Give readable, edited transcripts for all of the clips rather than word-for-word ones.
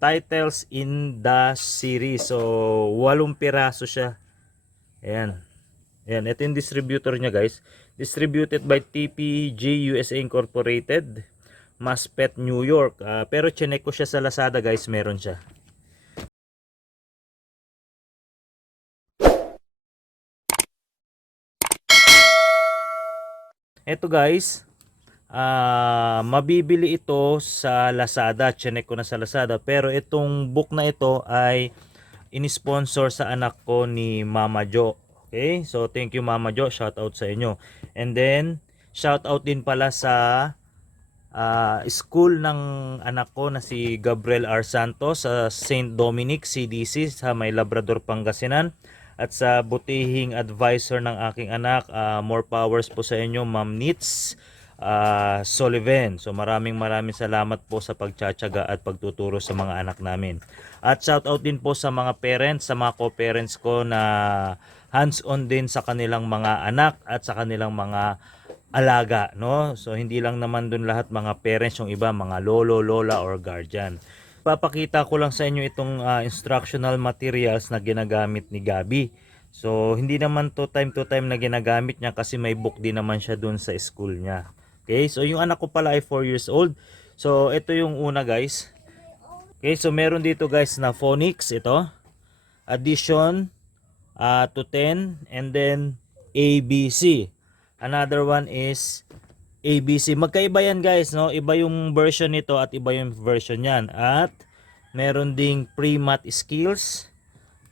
titles in the series. So 8 piraso siya. Ayan. Ayan, ito yung distributor niya guys. Distributed by TPG USA Incorporated, Maspet, New York. Pero chinek ko siya sa Lazada guys, meron siya. Ito guys, mabibili ito sa Lazada. Chinek ko na sa Lazada. Pero itong book na ito ay in-sponsor sa anak ko ni Mama Jo. Okay? So thank you Mama Jo, shout out sa inyo. And then shout out din pala sa school ng anak ko na si Gabriel R. Santos sa St. Dominic CDC sa May Labrador, Pangasinan. At sa butihing advisor ng aking anak, more powers po sa inyo Ma'am Nitz Sullivan. So maraming salamat po sa pagtsatsaga at pagtuturo sa mga anak namin. At shout out din po sa mga parents, sa mga co-parents ko na hands-on din sa kanilang mga anak at sa kanilang mga alaga, no? So hindi lang naman dun lahat mga parents, yung iba mga lolo, lola or guardian. Papakita ko lang sa inyo itong instructional materials na ginagamit ni Gabi. So hindi naman to time na ginagamit niya kasi may book din naman siya dun sa school niya. Okay, so yung anak ko pala ay 4 years old. So ito yung una guys. Okay, so meron dito guys na phonics, ito. Addition to 10 and then ABC. Another one is ABC. Magkaiba yan guys, no? Iba yung version nito at iba yung version yan. At meron ding pre-math skills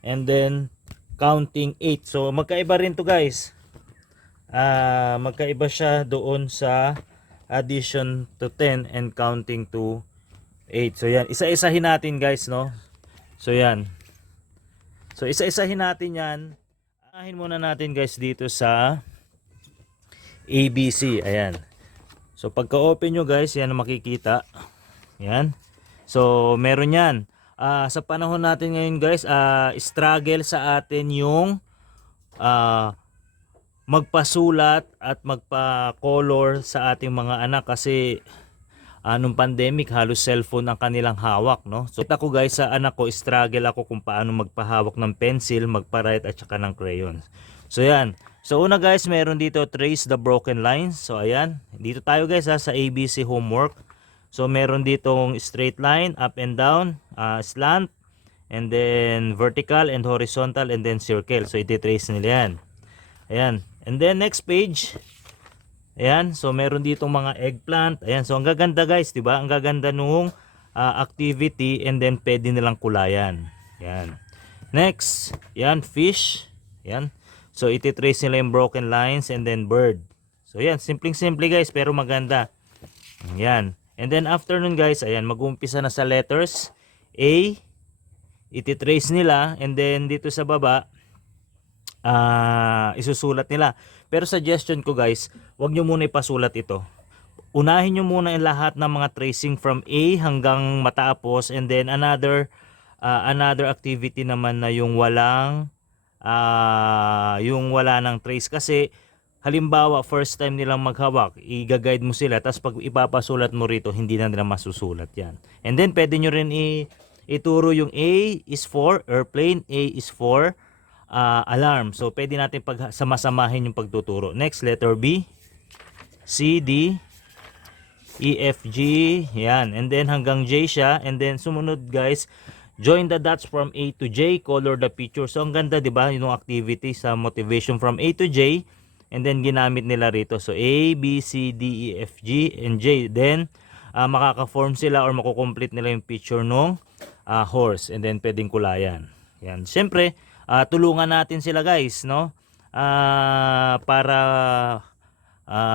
and then counting 8. So magkaiba rin to guys. Magkaiba siya doon sa addition to 10 and counting to 8. So yan, isa-isahin natin guys, no? So yan. So isa-isahin natin yan. Ahin muna natin guys dito sa ABC. Ayan. So pagka-open nyo guys, yan ang makikita. Yan. So meron yan. Sa panahon natin ngayon guys, struggle sa atin yung magpasulat at magpa-color sa ating mga anak kasi nung pandemic halos cellphone ang kanilang hawak, no? So ako guys, sa anak ko struggle ako kung paano magpahawak ng pencil, magpa-write at saka ng crayons. So yan. So una guys, meron dito trace the broken lines. So ayan, dito tayo guys sa ABC homework. So meron ditong straight line, up and down, slant, and then vertical and horizontal and then circle. So iti-trace nila yan. Ayan. And then next page. Ayan, so meron ditong mga eggplant. Ayan, so ang gaganda guys, 'di ba? Ang gaganda nung activity and then pwede nilang kulayan. Ayan. Next, yan fish. Ayan. So iti-trace nila yung broken lines and then bird. So ayan, simple guys pero maganda. Ayan. And then after nun guys, ayan, mag-uumpisa na sa letters A. Iti-trace nila and then dito sa baba isusulat nila. Pero suggestion ko guys, wag nyo muna ipasulat ito. Unahin nyo muna yung lahat ng mga tracing from A hanggang matapos and then another activity naman na yung wala ng trace kasi halimbawa first time nilang maghawak, i-guide mo sila tapos pag ipapasulat mo rito hindi na nila masusulat yan. And then pwede nyo rin ituro yung A is for airplane, A is for alarm. So pwede natin sama-samahin yung pagtuturo. Next, letter B, C, D, E, F, G, yan. And then hanggang J siya. And then sumunod guys, join the dots from A to J, color the picture. So ang ganda, 'di ba? Yung activity sa motivation from A to J and then ginamit nila rito. So A, B, C, D, E, F, G and J. Then makaka-form sila or makukomplete nila yung picture nung horse and then pwedeng kulayan. Yan. Siyempre, tulungan natin sila guys, no? Para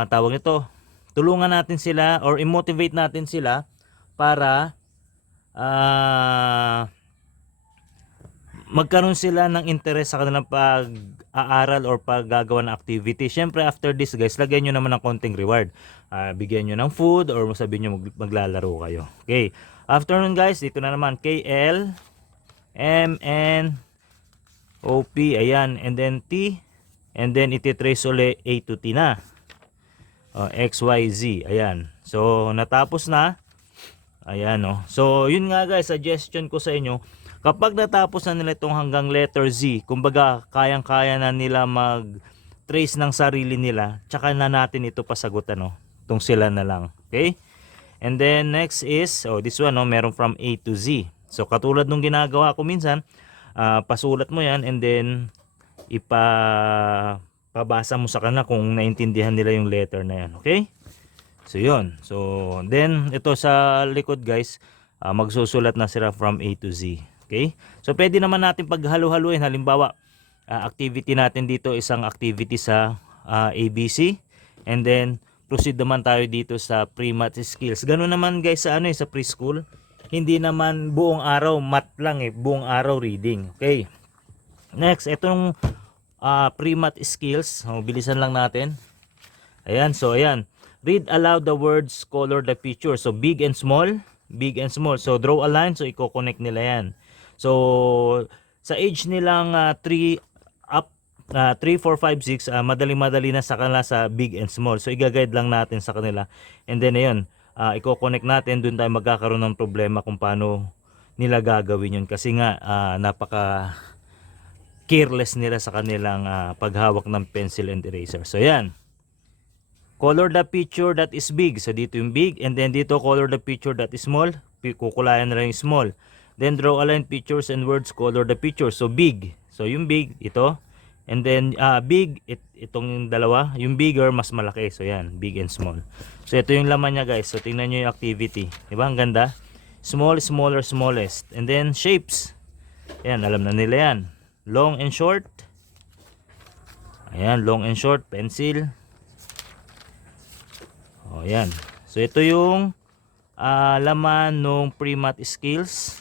tawag nito, tulungan natin sila or i-motivate natin sila para magkaroon sila ng interest sa kanilang pag-aaral or paggagawa ng activity. Syempre after this guys, lagyan nyo naman ng konting reward. Bigyan nyo ng food or sabihin nyo maglalaro kayo. Okay. After nun guys, dito na naman KL, M, N, O, P, ayan. And then T, and then ititrace ulit A to T na. X, Y, Z, ayan. So natapos na. Ayan, no. So, yun nga guys, suggestion ko sa inyo, kapag natapos na nila itong hanggang letter Z, kumbaga, kayang-kaya na nila mag-trace ng sarili nila, tsaka na natin ito pasagutan, no. Itong sila na lang. Okay? And then, next is, this one, no, meron from A to Z. So, katulad nung ginagawa ko minsan, pasulat mo yan, and then, pabasa mo sa kanila kung naintindihan nila yung letter na yan. Okay? So yun. So then ito sa likod guys, magsusulat na sila from A to Z. Okay? So pwede naman natin paghalo-haluin. Halimbawa, activity natin dito isang activity sa ABC, and then proceed naman tayo dito sa pre-math skills. Ganun naman guys sa sa preschool. Hindi naman buong araw math lang buong araw reading. Okay? Next, itong pre-math skills. Bilisan lang natin. Ayan, so ayan. Read aloud the words, color the picture. So big and small, big and small. So draw a line, so i-connect nila yan. So sa age nilang 3 up, 3, 4, 5, 6, madaling-madali na sa kanila sa big and small. So i-guide lang natin sa kanila. And then ayun, i-connect natin, dun tayo magkakaroon ng problema kung paano nila gagawin yun. Kasi nga napaka careless nila sa kanilang paghawak ng pencil and eraser. So yan. Color the picture that is big. So dito yung big, and then dito color the picture that is small. Kukulayan na lang yung small. Then draw a line, pictures and words, color the picture. So big. So yung big ito. And then big itong dalawa, yung bigger mas malaki. So yan, big and small. So ito yung laman niya guys. So tingnan niyo yung activity. 'Di ba? Ang ganda. Small, smaller, smallest. And then shapes. Ayan, alam na nila yan. Long and short. Ayan, long and short, pencil. Ayan. So ito yung laman ng pre-math skills.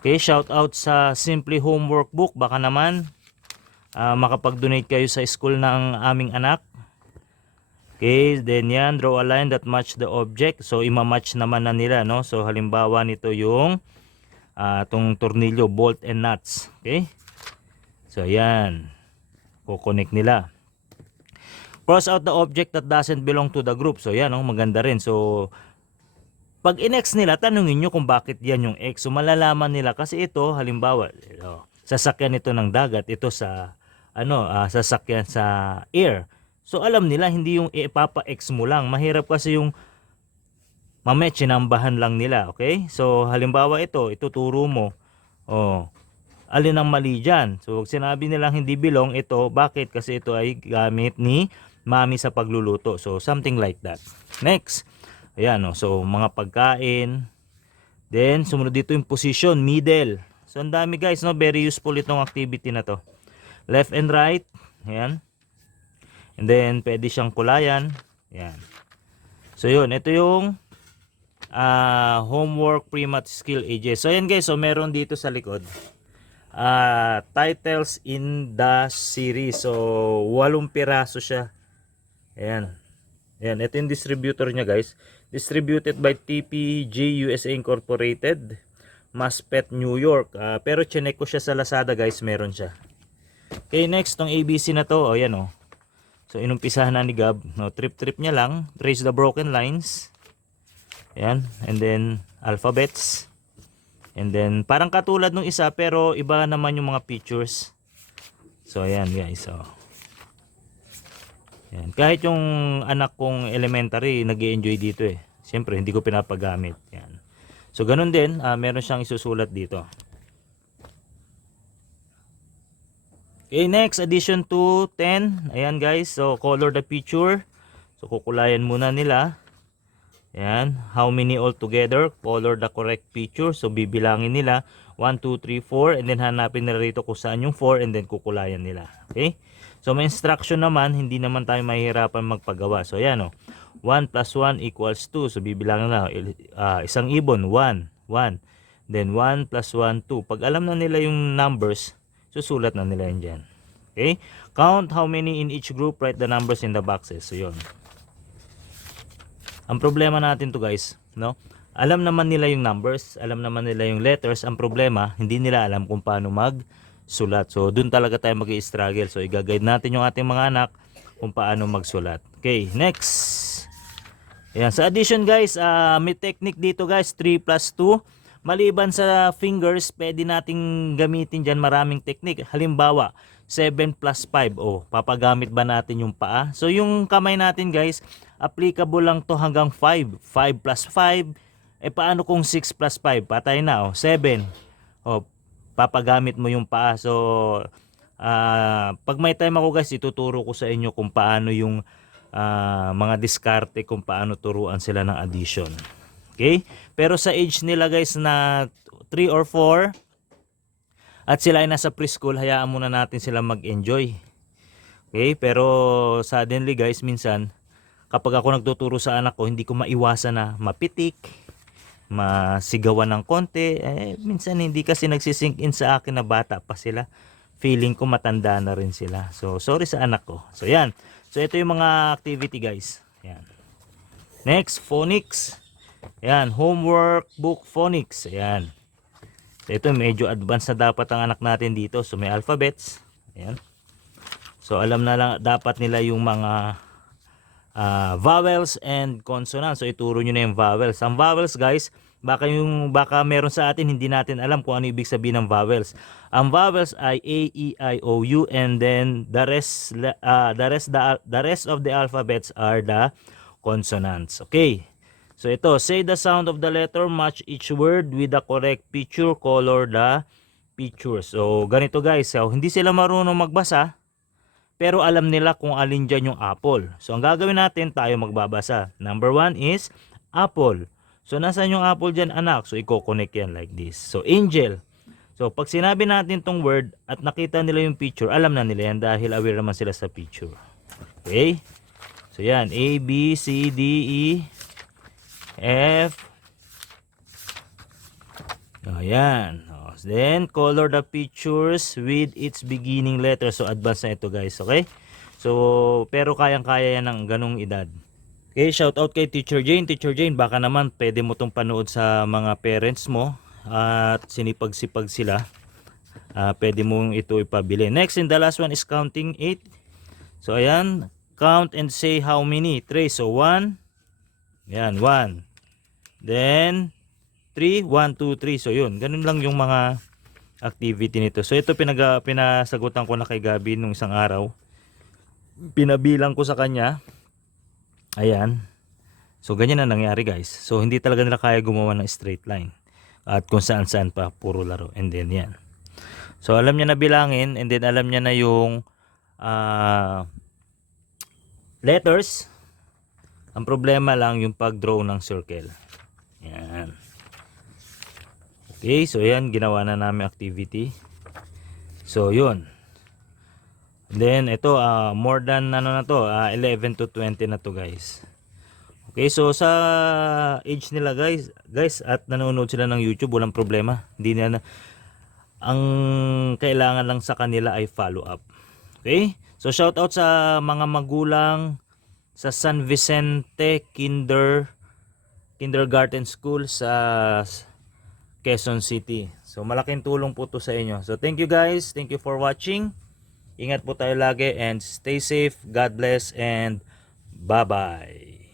Okay, shout out sa Simply Home Workbook. Baka naman makapag-donate kayo sa school ng aming anak. Okay, then yan, draw a line that match the object. So ima-match naman na nila, no? So halimbawa nito yung tong tornilyo, bolt and nuts. Okay? So yan. Ko-connect nila. Cross out the object that doesn't belong to the group. So yan, maganda rin. So pag in-X nila, tanungin nyo kung bakit yan yung X. So malalaman nila kasi ito, halimbawa, sasakyan ito ng dagat, ito sa sasakyan sa air. So alam nila hindi yung ipapa-X mo lang. Mahirap kasi yung mamaya chinambahan lang nila, okay? So halimbawa ito, ituturo mo. Alin ang mali dyan? So wag sinabi nilang hindi belong ito. Bakit? Kasi ito ay gamit ni mami sa pagluluto. So something like that. Next. Ayan, so mga pagkain. Then sumunod dito yung position, middle. So ang dami guys, very useful itong activity na to. Left and right. Ayan. And then pwede siyang kulayan. Ayan. So yun, ito yung homework pre-math skill ages. So ayan guys, so meron dito sa likod titles in the series. So 8 piraso siya. Ayan. Ayan, ito yung distributor niya guys. Distributed by TPG USA Incorporated, Maspet, New York. Pero chinek ko siya sa Lazada guys, meron siya. Okay, next tong ABC na to. Ayan So inumpisahan na ni Gab. Trip niya lang. Trace the broken lines. Ayan. And then alphabets. And then parang katulad nung isa pero iba naman yung mga pictures. So ayan guys. So ayan. Kahit yung anak kong elementary nag-e-enjoy dito Siyempre hindi ko pinapagamit. Ayan. So ganun din, meron siyang isusulat dito. Okay, next addition to 10. Ayan guys. So color the picture. So kukulayan muna nila. Ayan. How many all together? Color the correct picture. So bibilangin nila 1, 2, 3, 4. And then hanapin nila rito kung saan yung 4. And then kukulayan nila. Okay. So may instruction naman, hindi naman tayo mahihirapan magpagawa. So ayan 1 plus 1 equals 2. So bibilangin na isang ibon 1, 1. Then 1 plus 1, 2. Pag alam na nila yung numbers, susulat na nila yan dyan. Okay? Count how many in each group, write the numbers in the boxes. So yun. Ang problema natin to guys, alam naman nila yung numbers, alam naman nila yung letters. Ang problema, hindi nila alam kung paano magsulat. So dun talaga tayo mag-i-struggle. So i-guide natin yung ating mga anak kung paano magsulat. Okay, next. Ayan, sa addition guys, may technique dito guys, 3+2. Maliban sa fingers, pwede nating gamitin dyan maraming technique. Halimbawa, 7+5. Oh, papagamit ba natin yung paa? So yung kamay natin guys, applicable lang to hanggang 5. 5+5. Paano kung 6+5? Patay na, 7. Oh, papagamit mo yung paa. So, pag may time ako guys, ituturo ko sa inyo kung paano yung mga diskarte, kung paano turuan sila ng addition. Okay? Pero sa age nila guys na 3 or 4 at sila ay nasa preschool, hayaan muna natin sila mag-enjoy. Okay? Pero suddenly guys, minsan kapag ako nagtuturo sa anak ko, hindi ko maiwasan na mapitik, masigawan ng konti. Minsan hindi kasi nagsisink in sa akin na bata pa sila. Feeling ko matanda na rin sila. So sorry sa anak ko. So yan. So ito yung mga activity guys. Yan. Next, phonics. Ayan, homework book phonics. Ayan. So ito medyo advanced na dapat ang anak natin dito. So may alphabets. Ayan. So alam na lang dapat nila yung mga vowels and consonants. So ituro nyo na yung vowels. Ang vowels guys, baka meron sa atin hindi natin alam kung ano ibig sabihin ng vowels. Ang vowels ay A, E, I, O, U, and then the rest of the alphabets are the consonants. Okay. So ito, say the sound of the letter, match each word with the correct picture, color the picture. So ganito guys, so, hindi sila marunong magbasa, pero alam nila kung alin dyan yung apple. So ang gagawin natin, tayo magbabasa. Number 1 is apple. So nasaan yung apple dyan anak? So i-connect yan like this. So angel. So pag sinabi natin tong word at nakita nila yung picture, alam na nila yan dahil aware naman sila sa picture. Okay? So yan, A, B, C, D, E, F. Ayan. Then, color the pictures with its beginning letter. So, advance na ito guys. Okay? So, pero kayang-kaya yan ng ganong edad. Okay, shout out kay Teacher Jane. Teacher Jane, baka naman pwede mo itong panood sa mga parents mo at sinipag-sipag sila. Pwede mong ito ipabili. Next, and the last one is counting 8. So, ayan. Count and say how many. 3. So, 1. Ayan, 1. Then 3, 1, 2, 3. So yun, ganun lang yung mga activity nito. So ito pinasagutan ko na kay Gabi nung isang araw. Pinabilang ko sa kanya. Ayan. So ganyan na nangyari guys. So hindi talaga nila kaya gumawa ng straight line. At kung saan-saan pa, puro laro. And then yan. So alam niya na bilangin, and then alam niya na yung letters. Ang problema lang yung pag-draw ng circle. Yan. Okay, so yan, ginawa na namin activity. So yun. Then ito, more than ano na to, 11 to 20 na to guys. Okay, so sa age nila guys at nanonood sila ng YouTube, walang problema. Hindi na ang kailangan lang sa kanila ay follow up. Okay? So shout out sa mga magulang sa San Vicente Kindergarten School sa Quezon City. So malaking tulong po to sa inyo. So thank you guys. Thank you for watching. Ingat po tayo lagi and stay safe. God bless and bye-bye.